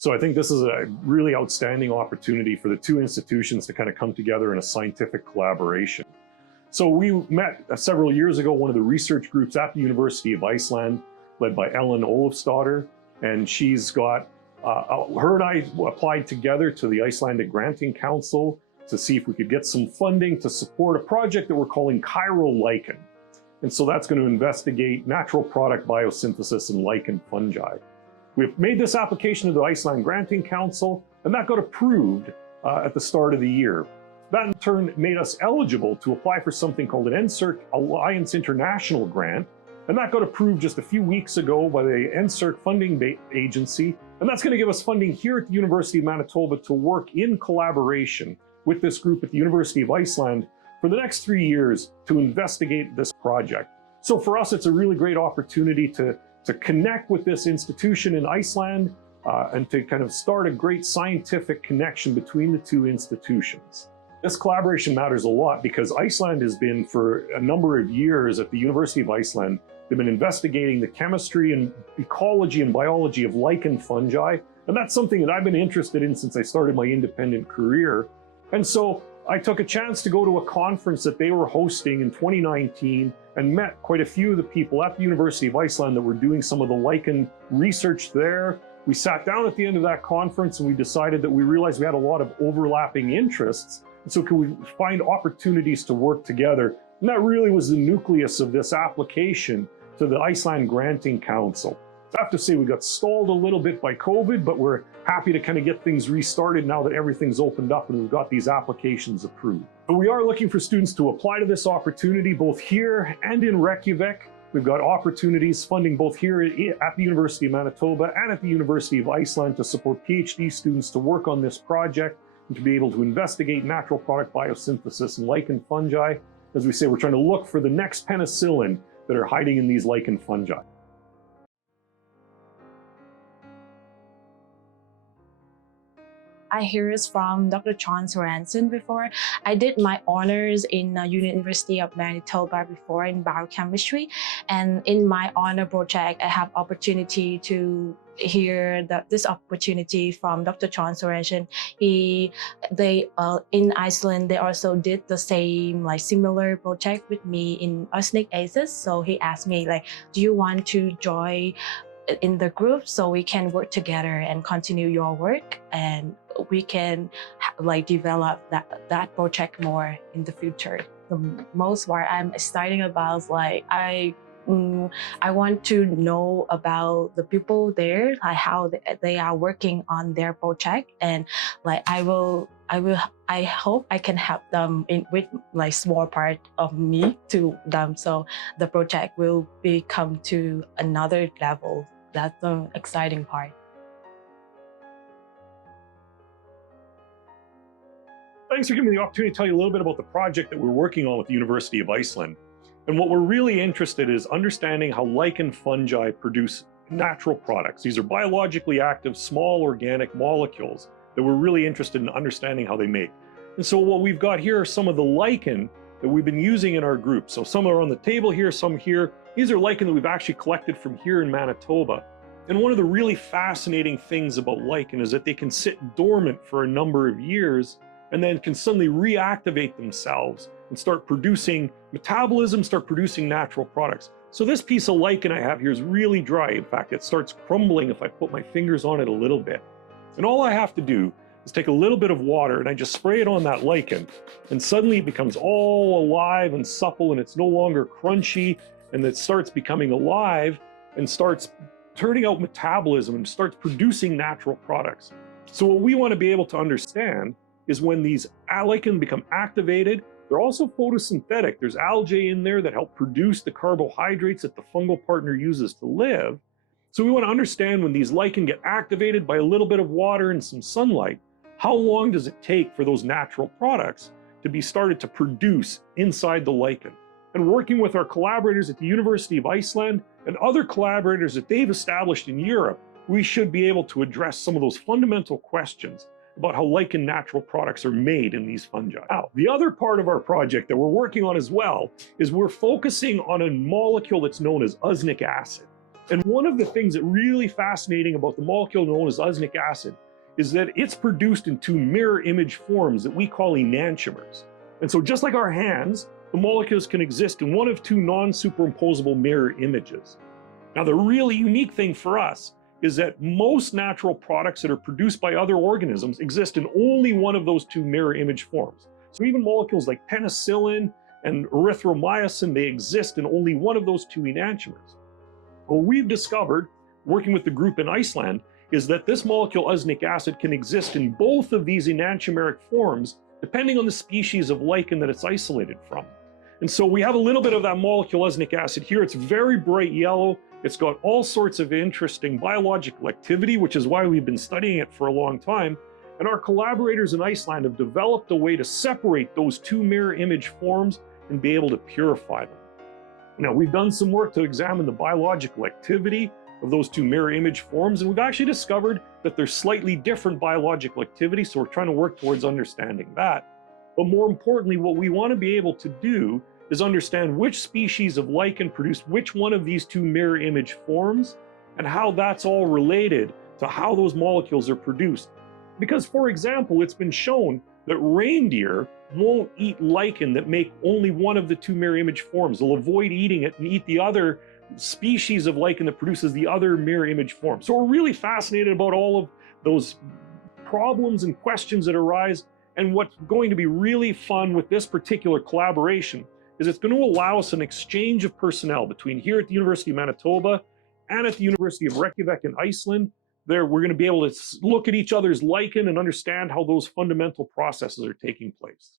So I think this is a really outstanding opportunity for the two institutions to kind of come together in a scientific collaboration. So we met several years ago, one of the research groups at the University of Iceland, led by Ellen Olafsdottir, and she's got, her and I applied together to the Icelandic Granting Council to see if we could get some funding to support a project that we're calling chiral lichen. And so that's going to investigate natural product biosynthesis in lichen fungi. We've made this application to the Iceland Granting Council, and that got approved at the start of the year. That in turn made us eligible to apply for something called an NSERC Alliance International Grant, and that got approved just a few weeks ago by the NSERC funding agency, and that's going to give us funding here at the University of Manitoba to work in collaboration with this group at the University of Iceland for the next 3 years to investigate this project. So for us, it's a really great opportunity to connect with this institution in Iceland and to kind of start a great scientific connection between the two institutions. This collaboration matters a lot because Iceland has been, for a number of years at the University of Iceland, they've been investigating the chemistry and ecology and biology of lichen fungi. And that's something that I've been interested in since I started my independent career. And so I took a chance to go to a conference that they were hosting in 2019 and met quite a few of the people at the University of Iceland that were doing some of the lichen research there. We sat down at the end of that conference and we decided that we realized we had a lot of overlapping interests. And so could we find opportunities to work together? And that really was the nucleus of this application to the Iceland Granting Council. I have to say we got stalled a little bit by COVID, but we're happy to kind of get things restarted now that everything's opened up and we've got these applications approved. But we are looking for students to apply to this opportunity both here and in Reykjavik. We've got opportunities funding both here at the University of Manitoba and at the University of Iceland to support PhD students to work on this project and to be able to investigate natural product biosynthesis in lichen fungi. As we say, we're trying to look for the next penicillin that are hiding in these lichen fungi. I heard from Dr. Sorensen before. I did my honors in University of Manitoba before in biochemistry, and in my honor project, I have opportunity to hear this opportunity from Dr. Sorensen. In Iceland, they also did the same similar project with me in usnic acids. So he asked me do you want to join in the group so we can work together and continue your work, and we can develop that project more in the future. The most part I'm excited about I want to know about the people there, how they are working on their project, and I hope I can help them with small part of me to them, so the project will become to another level. That's the exciting part. Thanks for giving me the opportunity to tell you a little bit about the project that we're working on with the University of Iceland. And what we're really interested in is understanding how lichen fungi produce natural products. These are biologically active, small organic molecules that we're really interested in understanding how they make. And so what we've got here are some of the lichen that we've been using in our group. So some are on the table here, some here. These are lichen that we've actually collected from here in Manitoba. And one of the really fascinating things about lichen is that they can sit dormant for a number of years and then can suddenly reactivate themselves and start producing metabolism, start producing natural products. So this piece of lichen I have here is really dry. In fact, it starts crumbling if I put my fingers on it a little bit. And all I have to do is take a little bit of water and I just spray it on that lichen, and suddenly it becomes all alive and supple, and it's no longer crunchy, and it starts becoming alive and starts turning out metabolism and starts producing natural products. So what we want to be able to understand is when these lichen become activated, they're also photosynthetic. There's algae in there that help produce the carbohydrates that the fungal partner uses to live. So we want to understand when these lichen get activated by a little bit of water and some sunlight, how long does it take for those natural products to be started to produce inside the lichen? And working with our collaborators at the University of Iceland and other collaborators that they've established in Europe, we should be able to address some of those fundamental questions about how lichen natural products are made in these fungi. Now, the other part of our project that we're working on as well is we're focusing on a molecule that's known as usnic acid. And one of the things that really fascinating about the molecule known as usnic acid is that it's produced in two mirror image forms that we call enantiomers. And so just like our hands, the molecules can exist in one of two non-superimposable mirror images. Now, the really unique thing for us is that most natural products that are produced by other organisms exist in only one of those two mirror image forms. So even molecules like penicillin and erythromycin, they exist in only one of those two enantiomers. What we've discovered, working with the group in Iceland, is that this molecule usnic acid can exist in both of these enantiomeric forms, depending on the species of lichen that it's isolated from. And so we have a little bit of that molecule usnic acid here. It's very bright yellow. It's got all sorts of interesting biological activity, which is why we've been studying it for a long time. And our collaborators in Iceland have developed a way to separate those two mirror image forms and be able to purify them. Now, we've done some work to examine the biological activity of those two mirror image forms, and we've actually discovered that there's slightly different biological activity, so we're trying to work towards understanding that. But more importantly, what we want to be able to do is understand which species of lichen produce which one of these two mirror image forms, and how that's all related to how those molecules are produced. Because, for example, it's been shown that reindeer won't eat lichen that make only one of the two mirror image forms. They'll avoid eating it and eat the other species of lichen that produces the other mirror image form. So we're really fascinated about all of those problems and questions that arise. And what's going to be really fun with this particular collaboration is it's going to allow us an exchange of personnel between here at the University of Manitoba and at the University of Reykjavik in Iceland. There, we're going to be able to look at each other's lichen and understand how those fundamental processes are taking place.